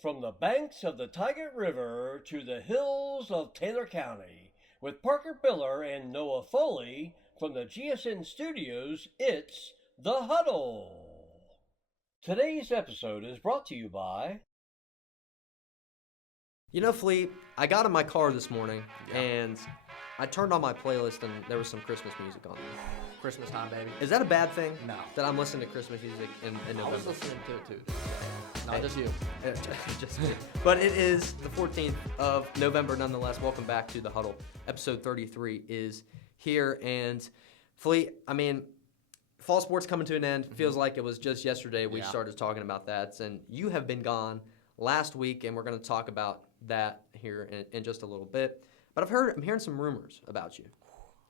From the banks of the Tigard River to the hills of Taylor County, with Parker Biller and Noah Foley from the GSN studios, it's The Huddle. Today's episode is brought to you by... You know, Flea, I got in my car this morning, and I turned on my playlist, and there was some Christmas music on there. Christmas time, baby. Is that a bad thing? No. That I'm listening to Christmas music in November? I was listening to it too. Not Hey. just you. Just me. But it is the 14th of November nonetheless. Welcome back to The Huddle. Episode 33 is here. And Flea, I mean, fall sports coming to an end. Feels like it was just yesterday we started talking about that. And you have been gone last week, and we're going to talk about that here in just a little bit. But I'm hearing some rumors about you.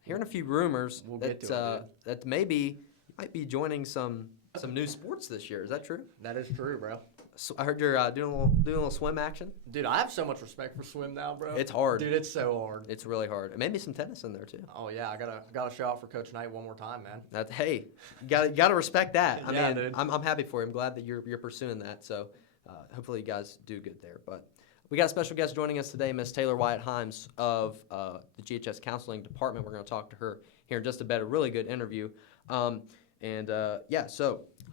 Hearing a few rumors that maybe you might be joining some new sports this year. Is that true? That is true, bro. So I heard you're doing a little swim action. Dude, I have so much respect for swim now, bro. It's hard. Dude, it's so hard. It's really hard. And maybe some tennis in there too. Oh yeah, I gotta show out for Coach Knight one more time, man. Hey, you gotta respect that. I Yeah, mean, dude. I'm happy for you. I'm glad that you're pursuing that. So hopefully you guys do good there. But we got a special guest joining us today, Miss Taylor Wyatt Himes of the GHS Counseling Department. We're going to talk to her here in just a bit. A really good interview. So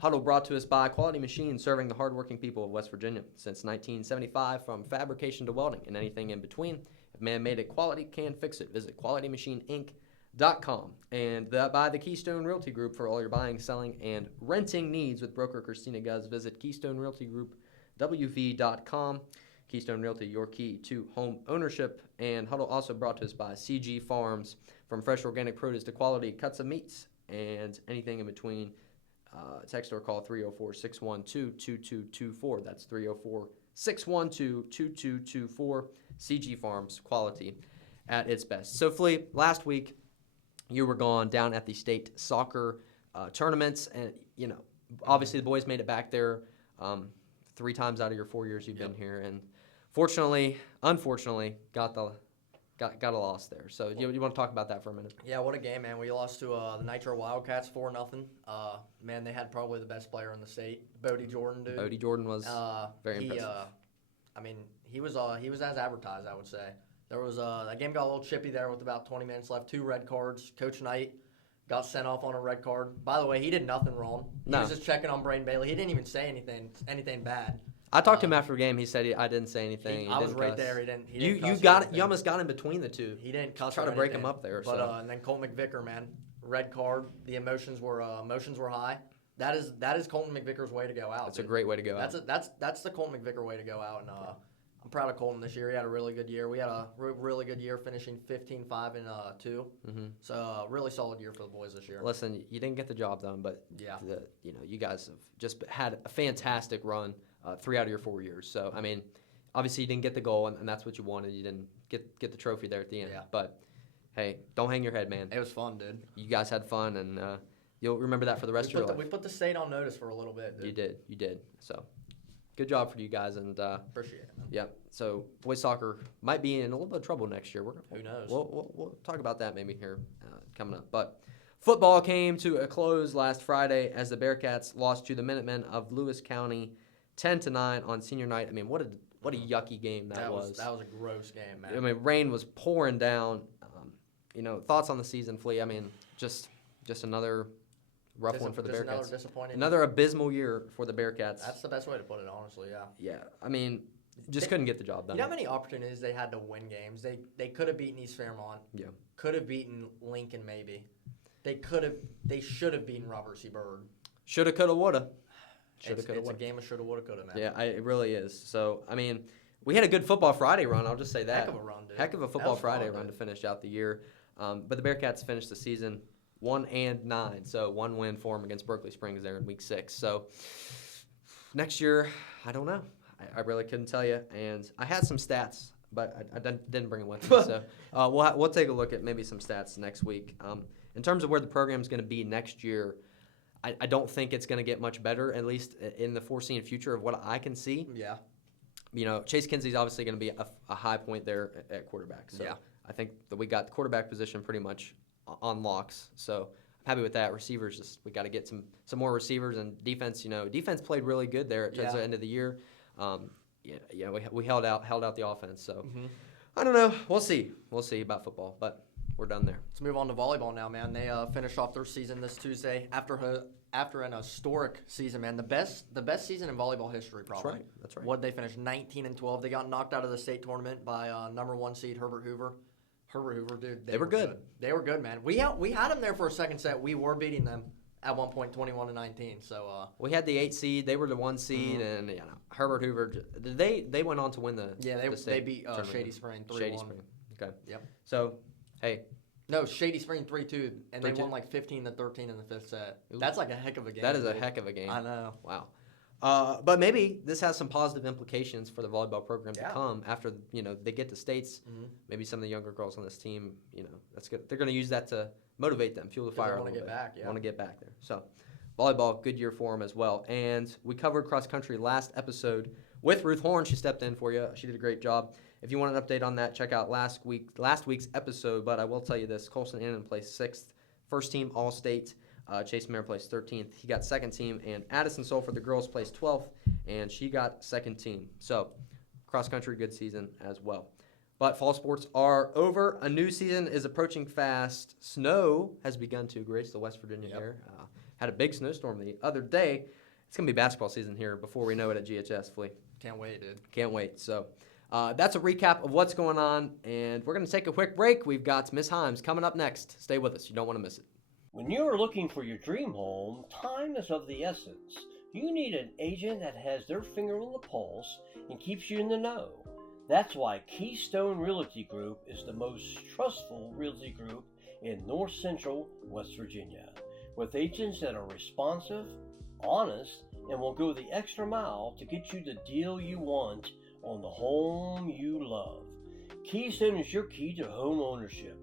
Hudl brought to us by Quality Machines, serving the hardworking people of West Virginia since 1975, from fabrication to welding and anything in between. If man made it, quality can fix it. Visit QualityMachineInc.com. And by the Keystone Realty Group for all your buying, selling, and renting needs with broker Christina Guz. Visit Keystone Realty Group, WV.com. Keystone Realty, your key to home ownership. And Hudl also brought to us by CG Farms, from fresh organic produce to quality cuts of meats and anything in between. Text or call 304-612-2224. That's 304-612-2224. CG Farms, quality at its best. So, Flea, last week you were gone down at the state soccer tournaments, and obviously the boys made it back there 3 times out of your 4 years you've been here, and unfortunately, got a loss there. So you want to talk about that for a minute? Yeah, what a game, man. We lost to the Nitro Wildcats 4-0. Man, they had probably the best player in the state, Bodie Jordan, dude. Bodie Jordan was very impressive. He was as advertised, I would say. There was that game got a little chippy there with about 20 minutes left. 2 red cards. Coach Knight got sent off on a red card. By the way, he did nothing wrong. He was just checking on Braden Bailey. He didn't even say anything bad. I talked to him after the game. He said I didn't say anything. I was right there. He didn't. You almost got in between the two. He didn't cuss. Try to break him up there. But and then Colton McVicker, man, red card. The emotions were high. That is Colton McVicker's way to go out. That's a great way to go out. That's the Colton McVicker way to go out. And I'm proud of Colton this year. He had a really good year. We had a really good year, finishing 15-5-2. Mm-hmm. So really solid year for the boys this year. Listen, you didn't get the job done, but you guys have just had a fantastic run. 3 out of your 4 years. So, I mean, obviously you didn't get the goal, and that's what you wanted. You didn't get the trophy there at the end. Yeah. But, hey, don't hang your head, man. It was fun, dude. You guys had fun, and you'll remember that for the rest of your life. We put the state on notice for a little bit, dude. You did. So, good job for you guys. And appreciate it, man. Yeah. So, boys soccer might be in a little bit of trouble next year. Who knows? We'll talk about that maybe here coming up. But football came to a close last Friday as the Bearcats lost to the Minutemen of Lewis County 10-9 on senior night. I mean, what a yucky game that was. That was a gross game, man. I mean, rain was pouring down. Thoughts on the season, Flea? I mean, just another rough one for the Bearcats. Another disappointing. Another abysmal year for the Bearcats. That's the best way to put it, honestly. Yeah. Yeah. I mean, couldn't get the job done. You know how many opportunities they had to win games? They could have beaten East Fairmont. Yeah. Could have beaten Lincoln, maybe. They should have beaten Robert C. Byrd. Shoulda, coulda, woulda. It's a game of shoulda, woulda, coulda, man. Yeah, it really is. So, I mean, we had a good football Friday run. I'll just say that. Heck of a run, dude. Heck of a football Friday run to finish out the year. But the Bearcats finished the season 1-9. So, 1 win for them against Berkeley Springs there in week 6. So, next year, I don't know. I really couldn't tell you. And I had some stats, but I didn't bring them with me. So, we'll take a look at maybe some stats next week. In terms of where the program's going to be next year, I don't think it's going to get much better, at least in the foreseen future of what I can see. Yeah. Chase Kinsey's obviously going to be a high point there at quarterback. So I think that we got the quarterback position pretty much on locks. So I'm happy with that. Receivers, we got to get some more receivers, and defense. Defense played really good there at the end of the year. we held out the offense. So I don't know. We'll see about football, but we're done there. Let's move on to volleyball now, man. They finished off their season this Tuesday after an historic season, man. The best season in volleyball history, probably. That's right. What they finished 19-12. They got knocked out of the state tournament by number 1 seed Herbert Hoover. Herbert Hoover, dude. They were good. They were good, man. We had them there for a second set. We were beating them at one point, 21-19. So we had the 8 seed. They were the 1 seed, and Herbert Hoover. They went on to win the they beat Shady Spring 3-1. Shady Spring. Okay. Yep. So hey. No, Shady Spring 3-2, and 3-2? they won like 15-13 in the 5th set. That's like a heck of a game. That is a heck of a game. I know. Wow. But maybe this has some positive implications for the volleyball program to come after they get to states. Maybe some of the younger girls on this team, that's good. They're going to use that to motivate them, fuel the fire. Want to get back. Yeah. Want to get back there. So, volleyball, good year for them as well. And we covered cross country last episode with Ruth Horn. She stepped in for you. She did a great job. If you want an update on that, check out last week's episode. But I will tell you this: Colson Annan placed 6th, first team All-State. Chase Mayer placed 13th. He got second team, and Addison Sulphur, the girls, placed 12th, and she got second team. So, cross country, good season as well. But fall sports are over. A new season is approaching fast. Snow has begun to grace the West Virginia air. Had a big snowstorm the other day. It's going to be basketball season here before we know it at GHS, Flea. Can't wait, dude. Can't wait. So, that's a recap of what's going on, and we're going to take a quick break. We've got Miss Himes coming up next. Stay with us. You don't want to miss it. When you are looking for your dream home, time is of the essence. You need an agent that has their finger on the pulse and keeps you in the know. That's why Keystone Realty Group is the most trustful realty group in North Central West Virginia, with agents that are responsive, honest, and will go the extra mile to get you the deal you want on the home you love. Keystone is your key to home ownership.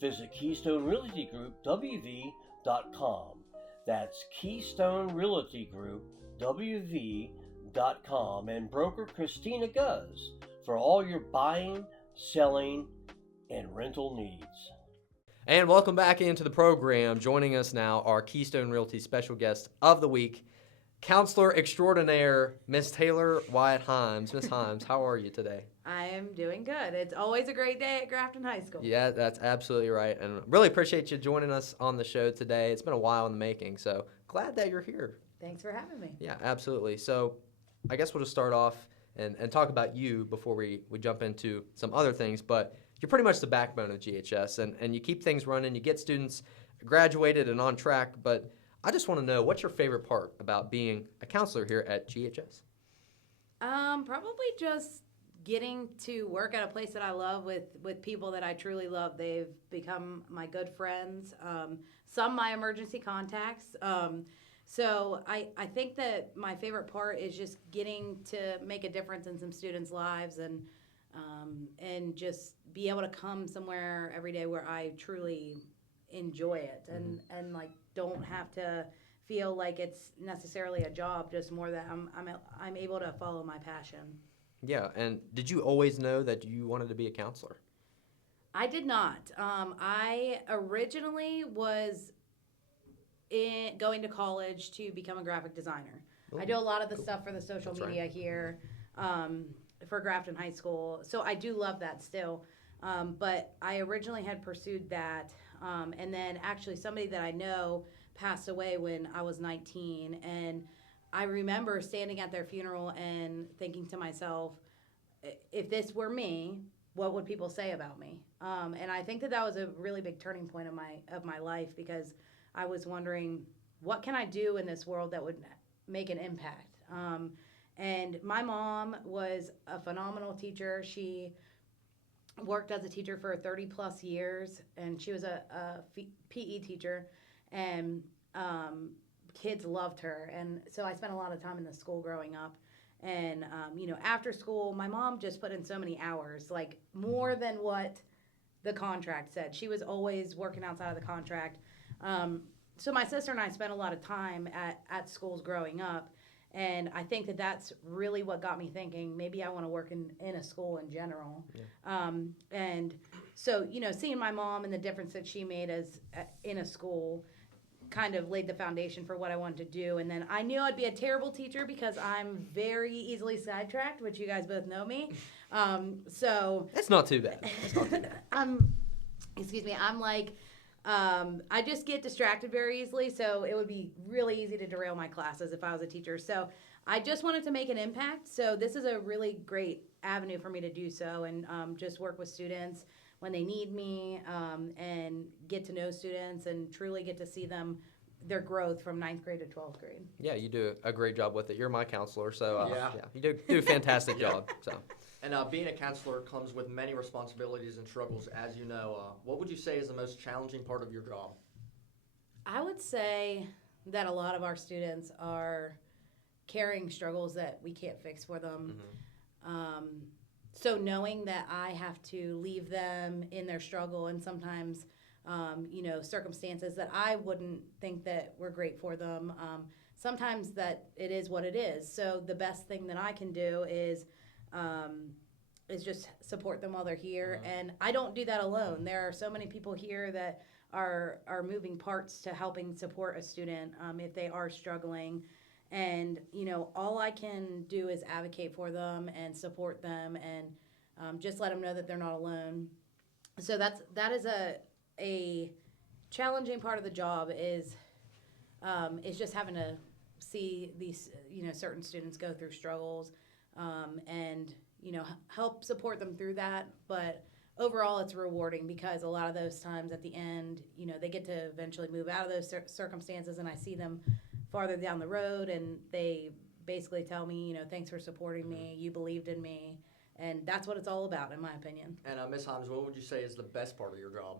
Visit Keystone Realty Group, WV.com. That's Keystone Realty Group, WV.com, and broker Christina Guz for all your buying, selling, and rental needs. And welcome back into the program. Joining us now, our Keystone Realty special guest of the week, Counselor Extraordinaire, Miss Taylor Wyatt Himes. Miss Himes, how are you today? I am doing good. It's always a great day at Grafton High School. Yeah, that's absolutely right. And really appreciate you joining us on the show today. It's been a while in the making, so glad that you're here. Thanks for having me. Yeah, absolutely. So I guess we'll just start off and talk about you before we jump into some other things. But you're pretty much the backbone of GHS, and you keep things running. You get students graduated and on track. But I just want to know, what's your favorite part about being a counselor here at GHS? Probably just getting to work at a place that I love with people that I truly love. They've become my good friends, some my emergency contacts. So I think that my favorite part is just getting to make a difference in some students' lives and just be able to come somewhere every day where I truly enjoy it and like don't have to feel like it's necessarily a job, just more that I'm able to follow my passion. Yeah, and did you always know that you wanted to be a counselor? I did not. I originally was going to college to become a graphic designer. Ooh, I do a lot of the stuff for the social That's media right. here for Grafton High School, so I do love that still. But I originally had pursued that, and then actually somebody that I know passed away when I was 19, and I remember standing at their funeral and thinking to myself, if this were me, what would people say about me? And I think that was a really big turning point of my life, because I was wondering, what can I do in this world that would make an impact? And my mom was a phenomenal teacher. She worked as a teacher for 30 plus years, and she was a PE teacher, and kids loved her. And so I spent a lot of time in the school growing up. And, after school, my mom just put in so many hours, like more than what the contract said. She was always working outside of the contract. So my sister and I spent a lot of time at schools growing up. And I think that that's really what got me thinking, maybe I want to work in a school in general. Yeah. And so, seeing my mom and the difference that she made in a school kind of laid the foundation for what I wanted to do. And then I knew I'd be a terrible teacher because I'm very easily sidetracked, which you guys both know me. So It's not too bad. It's not too bad. Excuse me, I'm like, I just get distracted very easily, so it would be really easy to derail my classes if I was a teacher. So I just wanted to make an impact. So this is a really great avenue for me to do so, and just work with students when they need me, and get to know students and truly get to see their growth from 9th grade to 12th grade. Yeah, you do a great job with it. You're my counselor, so Yeah. you do a fantastic job. So. And being a counselor comes with many responsibilities and struggles, as you know. What would you say is the most challenging part of your job? I would say that a lot of our students are carrying struggles that we can't fix for them. So knowing that I have to leave them in their struggle, and sometimes, circumstances that I wouldn't think that were great for them, sometimes that it is what it is. So the best thing that I can do is just support them while they're here. And I don't do that alone. There are so many people here that are moving parts to helping support a student if they are struggling. And, all I can do is advocate for them and support them, and just let them know that they're not alone. So that is a challenging part of the job is just having to see these, certain students go through struggles, and, help support them through that. But overall, it's rewarding because a lot of those times at the end, they get to eventually move out of those circumstances, and I see them farther down the road, and they basically tell me, thanks for supporting me, you believed in me, and that's what it's all about, in my opinion. And Ms. Himes, what would you say is the best part of your job?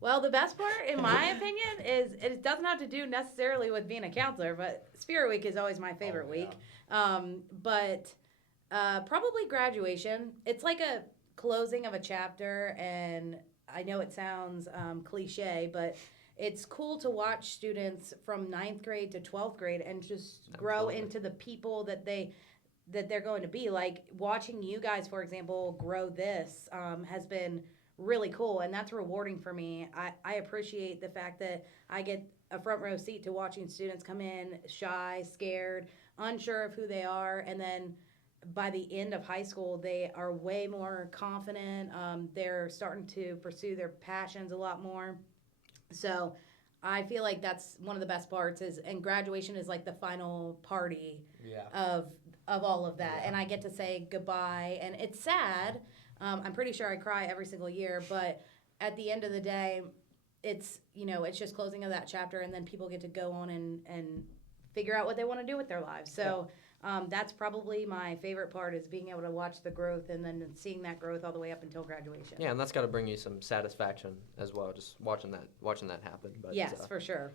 Well, the best part, in my opinion, is it doesn't have to do necessarily with being a counselor, but Spirit Week is always my favorite week. But probably graduation. It's like a closing of a chapter, and I know it sounds cliche, but it's cool to watch students from 9th grade to 12th grade and just grow into the people that they're going to be. Like watching you guys, for example, grow this has been really cool, and that's rewarding for me. I appreciate the fact that I get a front row seat to watching students come in shy, scared, unsure of who they are, and then by the end of high school, they are way more confident. They're starting to pursue their passions a lot more. So I feel like that's one of the best parts and graduation is like the final party of all of that. And I get to say goodbye, and it's sad. I'm pretty sure I cry every single year, but at the end of the day, it's just closing of that chapter, and then people get to go on and figure out what they want to do with their lives. So that's probably my favorite part, is being able to watch the growth and then seeing that growth all the way up until graduation. Yeah, and that's got to bring you some satisfaction as well, just watching that happen. But yes, for sure.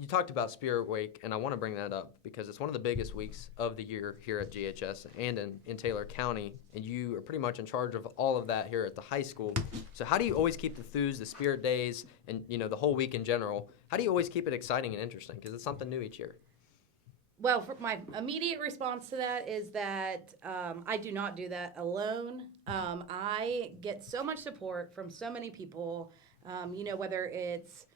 You talked about Spirit Week, and I want to bring that up because it's one of the biggest weeks of the year here at GHS and in Taylor County, and you are pretty much in charge of all of that here at the high school. So how do you always keep the Thews, the Spirit Days, and the whole week in general, how do you always keep it exciting and interesting? Because it's something new each year. Well, for my immediate response to that is that I do not do that alone. I get so much support from so many people, whether it's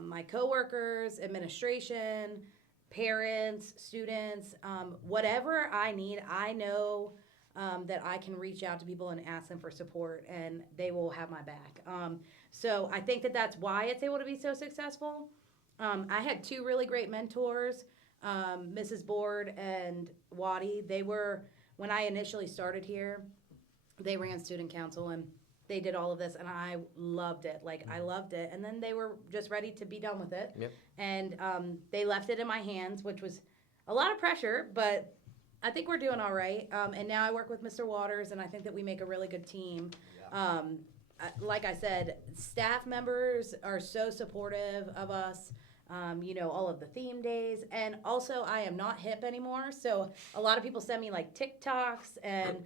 my coworkers, administration, parents, students, whatever I need, I know that I can reach out to people and ask them for support, and they will have my back. So I think that that's why it's able to be so successful. I had two really great mentors, Mrs. Board and Waddy. They were, when I initially started here, they ran student council, and they did all of this, and I loved it. I loved it. And then they were just ready to be done with it. Yep. And they left it in my hands, which was a lot of pressure, but I think we're doing all right. And now I work with Mr. Waters, and I think that we make a really good team. Like I said, staff members are so supportive of us. All of the theme days. And also, I am not hip anymore. So a lot of people send me TikToks and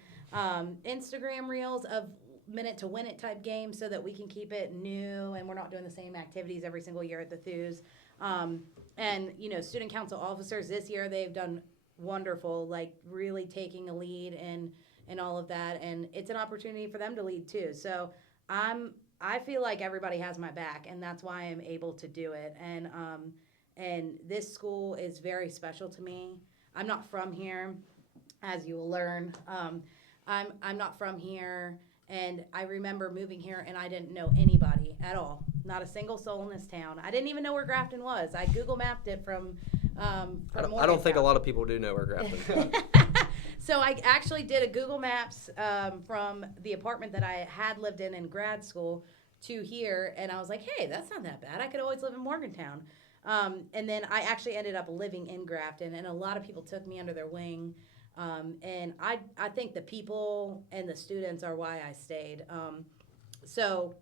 Instagram reels of minute to win it type games so that we can keep it new and we're not doing the same activities every single year at the Thews. And student council officers this year, they've done wonderful, really taking a lead in all of that. And it's an opportunity for them to lead too. So I'm I feel like everybody has my back, and that's why I'm able to do it. And this school is very special to me. I'm not from here, as you will learn. I'm not from here, and I remember moving here, and I didn't know anybody at all. Not a single soul in this town. I didn't even know where Grafton was. I Google mapped it from I don't think a lot of people do know where Grafton is. So I actually did a Google Maps from the apartment that I had lived in grad school to here, and I was like, hey, that's not that bad. I could always live in Morgantown. And then I actually ended up living in Grafton, and a lot of people took me under their wing. And I think the people and the students are why I stayed. So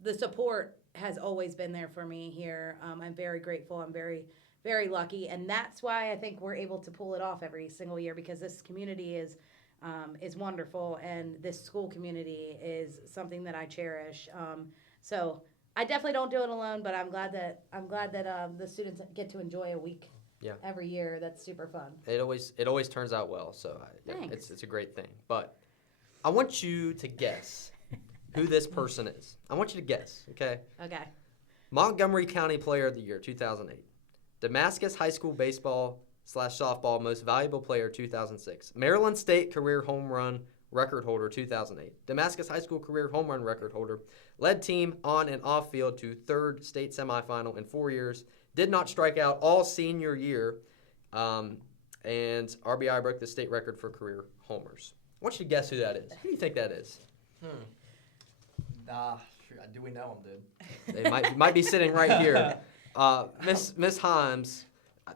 the support has always been there for me here. I'm very grateful. I'm very, very lucky, and that's why I think we're able to pull it off every single year, because this community is wonderful, and this school community is something that I cherish. So I definitely don't do it alone, but I'm glad that the students get to enjoy a week. Yeah. Every year. That's super fun. It always turns out well, so Thanks. it's a great thing. But I want you to guess who this person is. I want you to guess, okay? Okay. Montgomery County Player of the Year, 2008. Damascus High School Baseball/Softball Most Valuable Player, 2006. Maryland State Career Home Run Record Holder, 2008. Damascus High School Career Home Run Record Holder. Led team on and off field to third state semifinal in 4 years. Did not strike out all senior year. And RBI broke the state record for career homers. I want you to guess who that is. Who do you think that is? Do we know him, dude? They might be sitting right here. Miss Himes,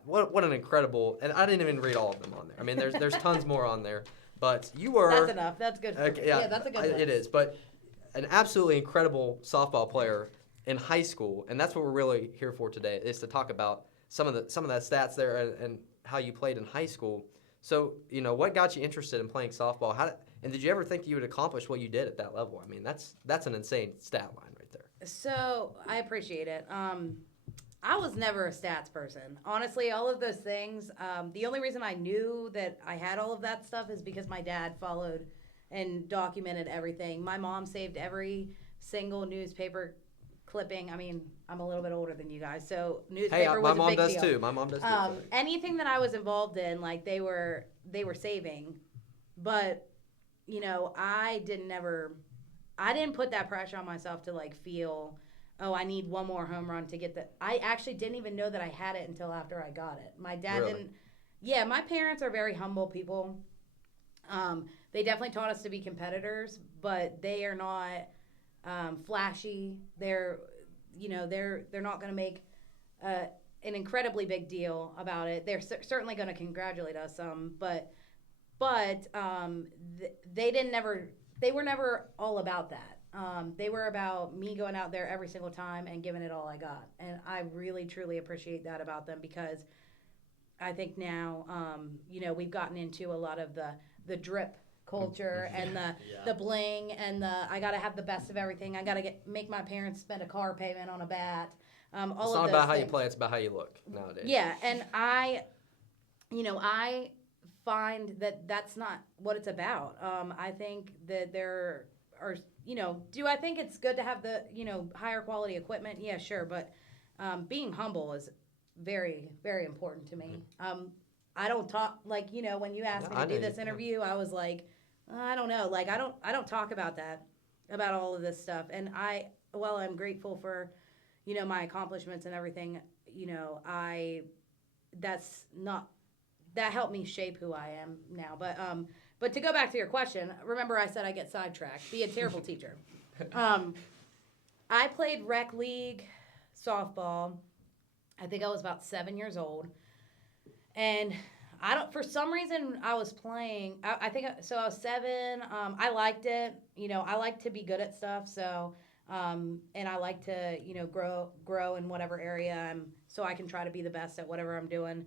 what an incredible, and I didn't even read all of them on there. I mean, there's tons more on there, but you were. That's enough. That's good. Yeah, that's a good one. It is, but an absolutely incredible softball player in high school, and that's what we're really here for today, is to talk about some of that stats there and how you played in high school. So, what got you interested in playing softball? And did you ever think you would accomplish what you did at that level? I mean, that's an insane stat line right there. So I appreciate it. I was never a stats person. Honestly, all of those things, the only reason I knew that I had all of that stuff is because my dad followed and documented everything. My mom saved every single newspaper clipping. I mean, I'm a little bit older than you guys, so newspaper was a big deal. My mom does too. My mom does too. Anything that I was involved in, like they were saving, but I didn't put that pressure on myself to like feel, oh, I need one more home run to get I actually didn't even know that I had it until after I got it. My dad didn't. Yeah, my parents are very humble people. They definitely taught us to be competitors, but they are not flashy. They're not going to make an incredibly big deal about it. They're certainly going to congratulate us, but they were never all about that. They were about me going out there every single time and giving it all I got, and I really truly appreciate that about them, because I think now we've gotten into a lot of the drip culture and the bling and I gotta have the best of everything. I gotta make my parents spend a car payment on a bat. All it's of not those about how things. you play; it's about how you look nowadays. Yeah, and I find that that's not what it's about. I think that there are, do I think it's good to have the higher quality equipment? Yeah, sure, but being humble is very, very important to me. I don't talk like when you asked me to do this interview, I was like, I don't know, like I don't talk about all of this stuff. And while I'm grateful for my accomplishments and everything, that helped me shape who I am now. But to go back to your question, remember I said I get sidetracked. Be a terrible teacher. I played rec league softball. I think I was about 7 years old, and for some reason I was playing. I think so. I was 7. I liked it. I like to be good at stuff. So, and I like to grow in whatever area so I can try to be the best at whatever I'm doing.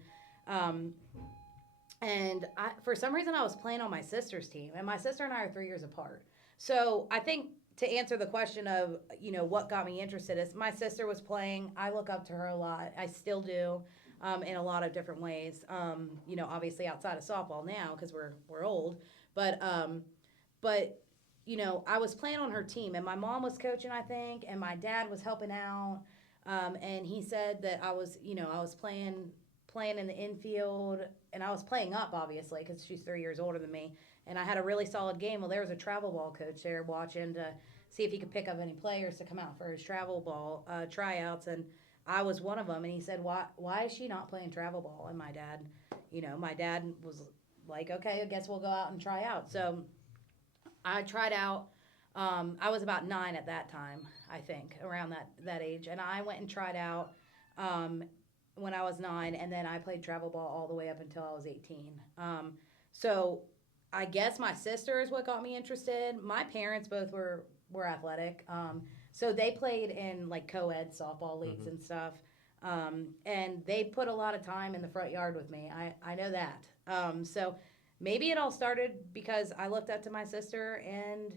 And for some reason I was playing on my sister's team, and my sister and I are 3 years apart. So I think to answer the question of, what got me interested is my sister was playing. I look up to her a lot. I still do, in a lot of different ways. Obviously outside of softball now because we're old, but I was playing on her team, and my mom was coaching, I think, and my dad was helping out. And he said that I was playing in the infield, and I was playing up, obviously, because she's 3 years older than me. And I had a really solid game. Well, there was a travel ball coach there watching to see if he could pick up any players to come out for his travel ball tryouts, and I was one of them. And he said, "Why is she not playing travel ball?" And my dad was like, "Okay, I guess we'll go out and try out." So I tried out. I was about 9 at that time, I think, around that age, and I went and tried out when I was 9, and then I played travel ball all the way up until I was 18. So I guess my sister is what got me interested. My parents both were athletic, so they played in like co-ed softball leagues and stuff, and they put a lot of time in the front yard with me. I know that. So maybe it all started because I looked up to my sister, and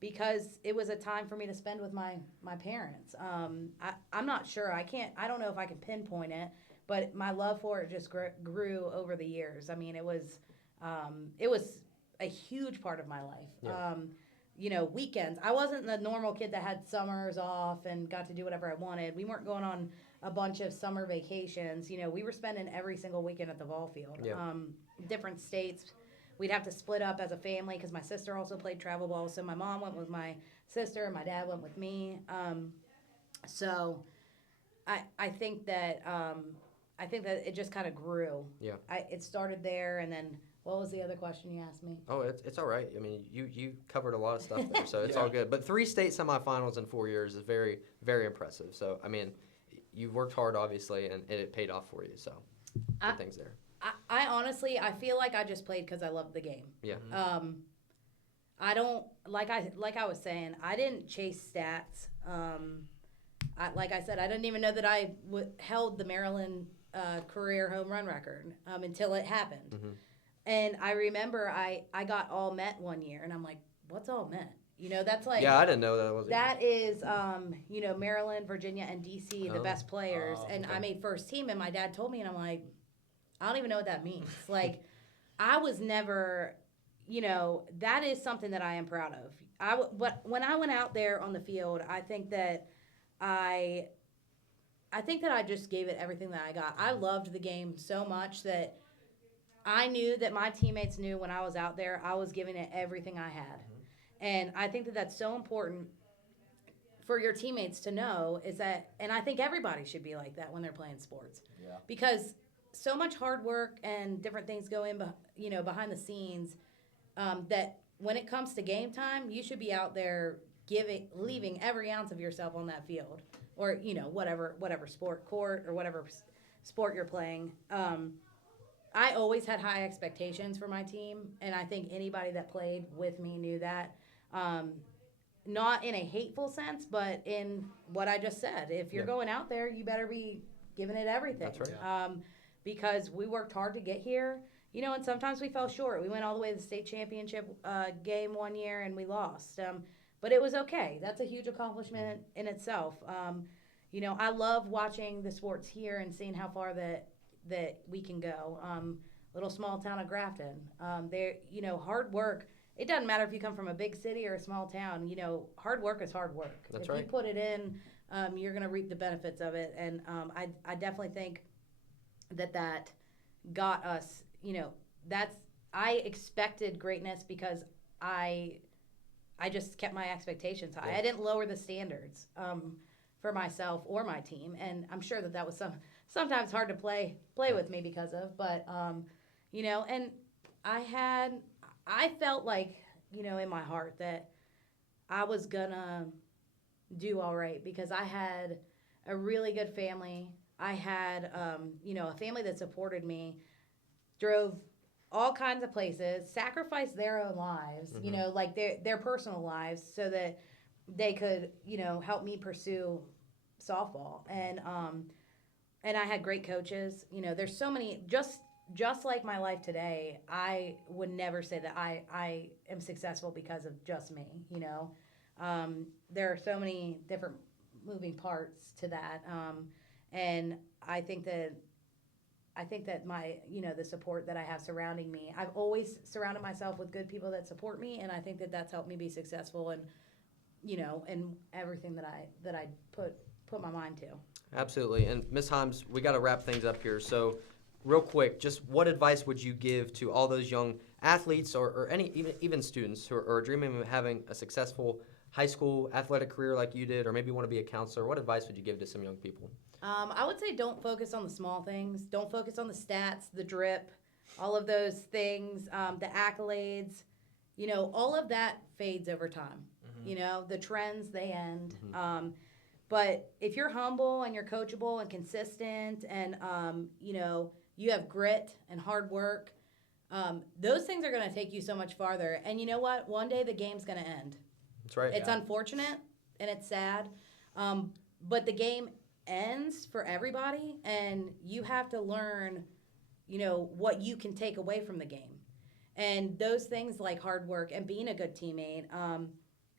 because it was a time for me to spend with my parents. I'm not sure. I don't know if I can pinpoint it, but my love for it just grew over the years. I mean, it was a huge part of my life. Yeah. Weekends. I wasn't the normal kid that had summers off and got to do whatever I wanted. We weren't going on a bunch of summer vacations. We were spending every single weekend at the ball field. Yeah. Different states. We'd have to split up as a family because my sister also played travel ball. So my mom went with my sister and my dad went with me. So I think that it just kind of grew. Yeah. It started there, and then what was the other question you asked me? Oh, it's all right. I mean, you covered a lot of stuff there, so it's Yeah. all good. But 3 state semifinals in 4 years is very, very impressive. So, I mean, you've worked hard, obviously, and it paid off for you. So, good things there. I honestly, I feel like I just played because I loved the game. Yeah. I don't like I was saying, I didn't chase stats. Like I said, I didn't even know that I held the Maryland career home run record until it happened. Mm-hmm. And I remember I got all Met one year, and I'm like, what's all Met? That's like Yeah, I didn't know that was. that is Maryland, Virginia, and DC, the best players. And okay. I made first team, and my dad told me, and I'm like, I don't even know what that means. Like, I was never, that is something that I am proud of. But when I went out there on the field, I think that I just gave it everything that I got. I loved the game so much that I knew that my teammates knew when I was out there, I was giving it everything I had. And I think that that's so important for your teammates to know is that, and I think everybody should be like that when they're playing sports. Yeah. Because so much hard work and different things go in, behind the scenes, that when it comes to game time, you should be out there leaving every ounce of yourself on that field, or whatever sport, court, or whatever sport you're playing. I always had high expectations for my team, and I think anybody that played with me knew that. Not in a hateful sense, but in what I just said. If you're going out there, you better be giving it everything. That's right. Because we worked hard to get here, and sometimes we fell short. We went all the way to the state championship game one year, and we lost. But it was okay. That's a huge accomplishment in itself. I love watching the sports here and seeing how far that we can go. Little small town of Grafton. Hard work. It doesn't matter if you come from a big city or a small town. Hard work is hard work. That's if right. you put it in, you're going to reap the benefits of it. And I definitely think that got us. I expected greatness because I just kept my expectations high. Yeah. I didn't lower the standards for myself or my team, and I'm sure that was sometimes hard to play with me because of. But and I felt like in my heart that I was gonna do all right because I had a really good family. I had a family that supported me, drove all kinds of places, sacrificed their own lives, like their personal lives, so that they could, help me pursue softball. And I had great coaches. There's so many, just like my life today, I would never say that I am successful because of just me, There are so many different moving parts to that. And I think that I think that the support that I have surrounding me, I've always surrounded myself with good people that support me, and I think that that's helped me be successful and, in everything that I put my mind to. Absolutely. And Ms. Himes, we got to wrap things up here. So real quick, just what advice would you give to all those young athletes or any even students who are dreaming of having a successful high school athletic career like you did, or maybe want to be a counselor? What advice would you give to some young people? I would say don't focus on the small things. Don't focus on the stats, the drip, all of those things, the accolades. All of that fades over time. The trends, they end. But if you're humble and you're coachable and consistent and, you have grit and hard work, those things are going to take you so much farther. And you know what? One day the game's going to end. That's right. It's unfortunate and it's sad, but the game ends for everybody, and you have to learn, what you can take away from the game. And those things like hard work and being a good teammate,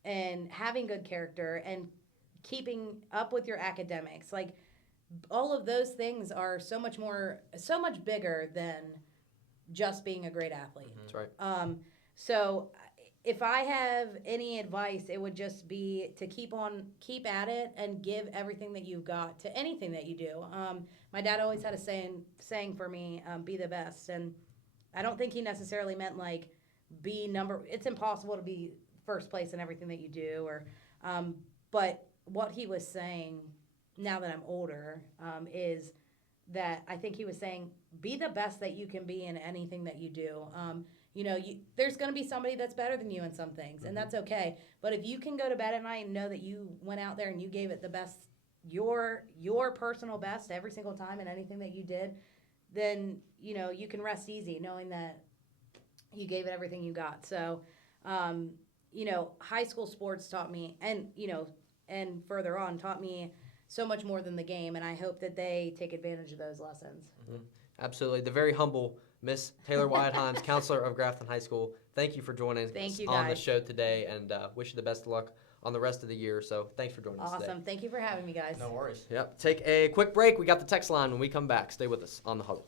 and having good character and keeping up with your academics, like all of those things are so much bigger than just being a great athlete. That's right. So if I have any advice, it would just be to keep at it and give everything that you've got to anything that you do. My dad always had a saying for me, be the best. And I don't think he necessarily meant like it's impossible to be first place in everything that you do, but what he was saying now that I'm older, is that I think he was saying, be the best that you can be in anything that you do. There's going to be somebody that's better than you in some things, and that's okay. But if you can go to bed at night and know that you went out there and you gave it the best, your personal best every single time in anything that you did, then, you can rest easy knowing that you gave it everything you got. So, high school sports taught me, and further on taught me so much more than the game, and I hope that they take advantage of those lessons. Mm-hmm. Absolutely. The very humble Miss Taylor Wyatt-Himes, counselor of Grafton High School. Thank you for joining us on the show today, and wish you the best of luck on the rest of the year. So thanks for joining us today. Awesome. Thank you for having me, guys. No worries. Yep. Take a quick break. We got the text line when we come back. Stay with us on the Hudl.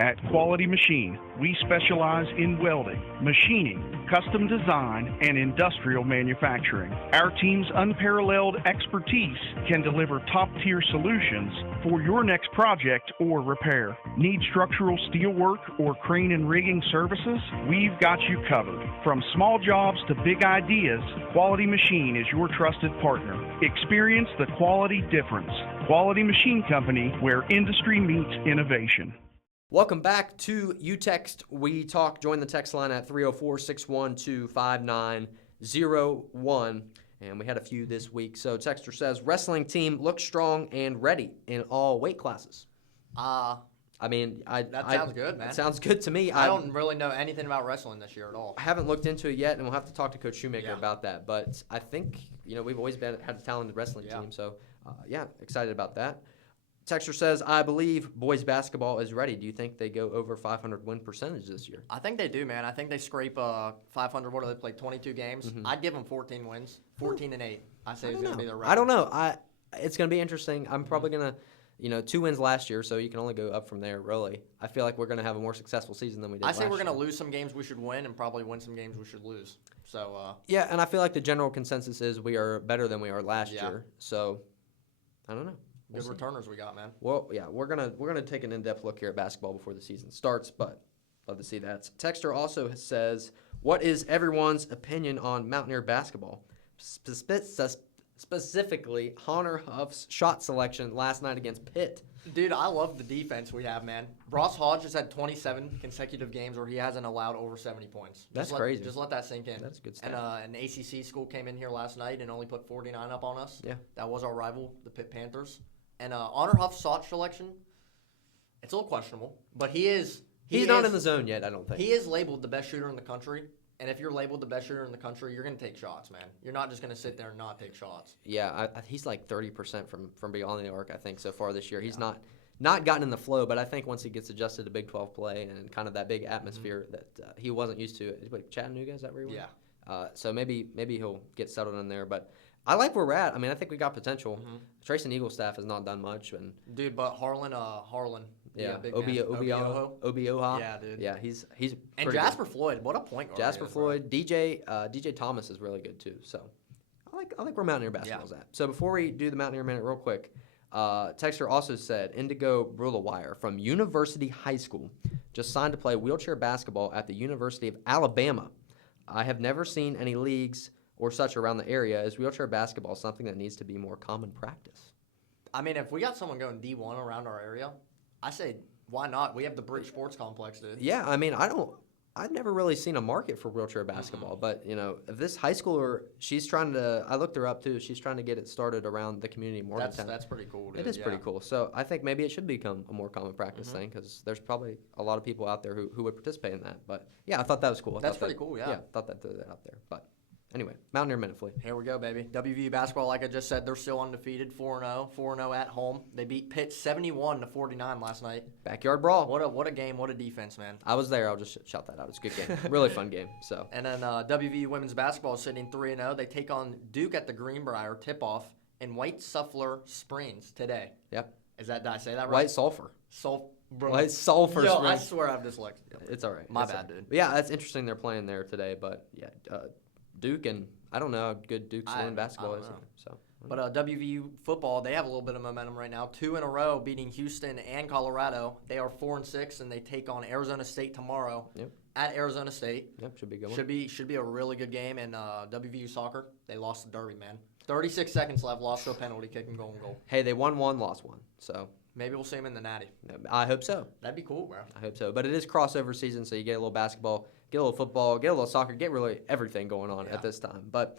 At Quality Machine, we specialize in welding, machining, custom design, and industrial manufacturing. Our team's unparalleled expertise can deliver top-tier solutions for your next project or repair. Need structural steel work or crane and rigging services? We've got you covered. From small jobs to big ideas, Quality Machine is your trusted partner. Experience the quality difference. Quality Machine Company, where industry meets innovation. Welcome back to UText We Talk. Join the text line at 304-612-5901. And we had a few this week. So texter says, wrestling team looks strong and ready in all weight classes. That sounds good, man. It sounds good to me. I don't really know anything about wrestling this year at all. I haven't looked into it yet, and we'll have to talk to Coach Shoemaker about that. But I think, we've always had a talented wrestling team. So, excited about that. Texter says, I believe boys basketball is ready. Do you think they go over 500 win percentage this year? I think they do, man. I think they scrape 500. What do they play? 22 games. Mm-hmm. I'd give them 14 wins, 14-8. I say it's going to be their record. I don't know. It's going to be interesting. I'm probably going to, 2 wins last year, so you can only go up from there. Really, I feel like we're going to have a more successful season than we did. I say we're going to lose some games we should win, and probably win some games we should lose. So yeah, and I feel like the general consensus is we are better than we are last year. So I don't know. Good returners we got, man. Well, yeah, we're gonna take an in-depth look here at basketball before the season starts, but love to see that. Texter also says, what is everyone's opinion on Mountaineer basketball? Specifically, Hunter Huff's shot selection last night against Pitt. Dude, I love the defense we have, man. Ross Hodge has had 27 consecutive games where he hasn't allowed over 70 points. That's crazy. Just let that sink in. That's a good stuff. And an ACC school came in here last night and only put 49 up on us. Yeah. That was our rival, the Pitt Panthers. And Honor Huff's shot selection, it's a little questionable, but he's not in the zone yet, I don't think. He is labeled the best shooter in the country. And if you're labeled the best shooter in the country, you're going to take shots, man. You're not just going to sit there and not take shots. Yeah, he's like 30% from beyond the arc, I think, so far this year. He's not gotten in the flow, but I think once he gets adjusted to Big 12 play and kind of that big atmosphere that he wasn't used to. Chattanooga, is that where he went? Yeah. So maybe he'll get settled in there, but I like where we're at. I mean, I think we got potential. Trace and Eagle staff has not done much. Dude, but Harlan, Yeah, big man. Obioha. Yeah, dude. Yeah, he's And pretty Jasper Floyd, what a point guard. Jasper he is, bro. Floyd, DJ Thomas is really good too. So I like where Mountaineer basketball's at. So before we do the Mountaineer Minute real quick, Texter also said Indigo Brulawire from University High School just signed to play wheelchair basketball at the University of Alabama. I have never seen any leagues or such around the area. Is wheelchair basketball something that needs to be more common practice? I mean, if we got someone going D1 around our area, I say, why not? We have the Bridge Sports Complex, dude. Yeah, I mean, I've never really seen a market for wheelchair basketball, but if this high schooler, she's trying to, I looked her up too, she's trying to get it started around the community in Morgantown. That's pretty cool, dude. It is pretty cool. So I think maybe it should become a more common practice thing because there's probably a lot of people out there who would participate in that. But yeah, I thought that was cool. That's pretty cool, yeah. Yeah, thought that threw that out there. But anyway, Mountaineer Minute, Flea. Here we go, baby. WVU basketball, like I just said, they're still undefeated, 4-0, 4-0 at home. They beat Pitt 71-49 last night. Backyard brawl. What a game, what a defense, man. I was there. I'll just shout that out. It's a good game. Really fun game. So. And then WVU women's basketball is sitting 3-0. They take on Duke at the Greenbrier tip-off in White Sulphur Springs today. Yep. Did I say that right? White Sulphur. Bro. White Sulphur Yo, Springs. I swear I'm dyslexic. It's all right. My It's bad, all right. dude. But yeah, that's interesting. They're playing there today. But yeah, Duke and I don't know how good Duke's women's basketball is. know. So. But WVU football, they have a little bit of momentum right now. 2 in a row, beating Houston and Colorado. They are 4-6, and they take on Arizona State tomorrow. Yep. At Arizona State. Yep, should be a good one. Should be a really good game. And WVU soccer, they lost the derby, man. 36 seconds left, lost to a penalty kick and goal. Hey, they won one, lost one. So Maybe we'll see them in the Natty. I hope so. That'd be cool, bro. I hope so. But it is crossover season, so you get a little basketball, get a little football, get a little soccer, get really everything going on at this time. But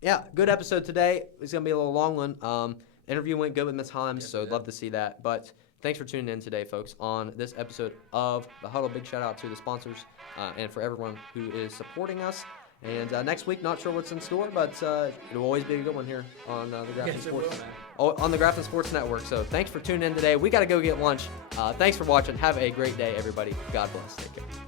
yeah, good episode today. It's going to be a little long one. Interview went good with Miss Himes, so I'd love to see that. But thanks for tuning in today, folks, on this episode of The Hudl. Big shout out to the sponsors and for everyone who is supporting us. And next week, not sure what's in store, but it'll always be a good one here on the Grafton Sports. On the Grafton Sports Network. So thanks for tuning in today. We got to go get lunch. Thanks for watching. Have a great day, everybody. God bless. Take care.